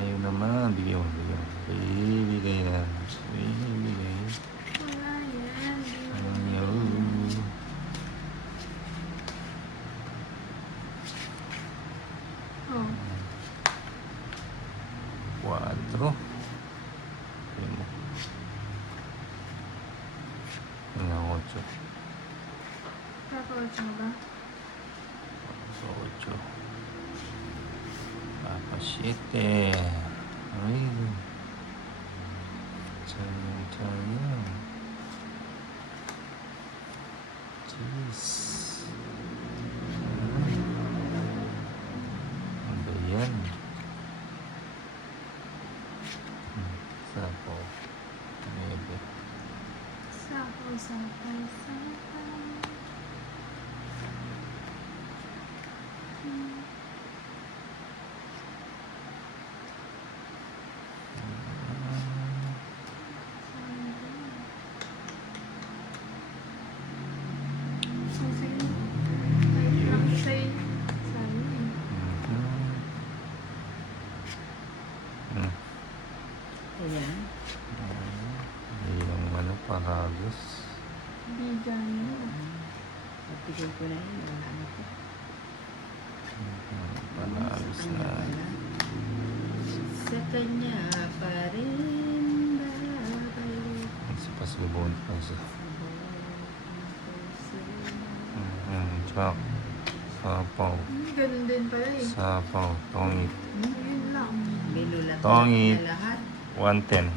Ayaw naman. Bigay mo, bigay mo. Bigay na. Bigay. Wala yan. Ayaw. Oh. 4. Bigay mo. Nga 8. Kaka-8 mo ba? 8. Papa 7. Ay. Sayang. Jeez. Ano ba yan? Sapo. 9. Sapo. Ayan. Yung ano, paragos. Bigan mo. Pagtigil ko na yun. Wala na ko. Paragos na. Sa kanya pa rin babalik. Kasi pasubon pa siya. Chak. Sapaw. Ganun din pala eh. Sapaw. Tongit. Yun lang. Binulat Tongit. na lahat. 110.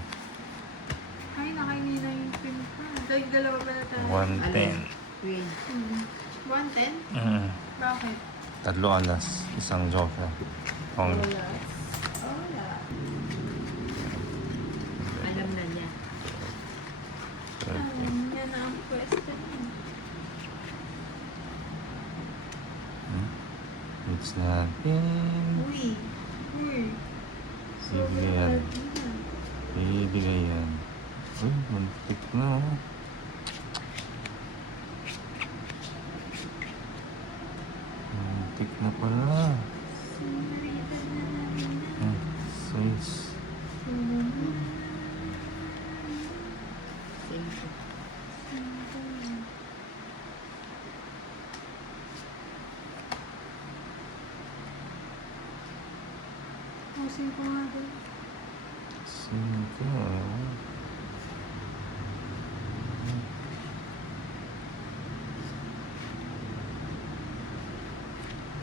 Ay, nakainin na yung pin ko. Dahil dalawa pala tayo. 110. Queen. 110? Bakit? 3 alas. Isang joker. Tongit. Wala. Alam na niya. Yan na ang pwesto niya. Mix natin. Uy. So, Sige yan. Ibigay yan. Uy, muntik na oh. Muntik na pala. 6. Thank you. Pusin ko nga din. 5.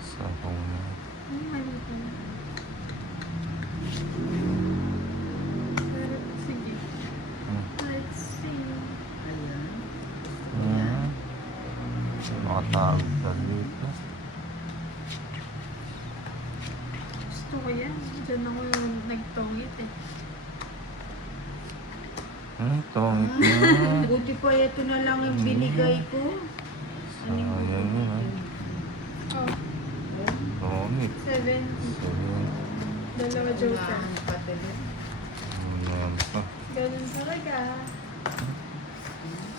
Sapaw na. Ay, mali ko na. Pero, sige. Let's see. Ayan. Makatawag na dito. Gusto ko yan. Diyan ako yung nagtongit eh. Tongit na. Buti pa ito na lang yung binigay ko. Sayang yun. Oh, Tongit. 7. 7. Dalawa joker. Kailangan pa tuloy. Ayan pa. Ganun talaga.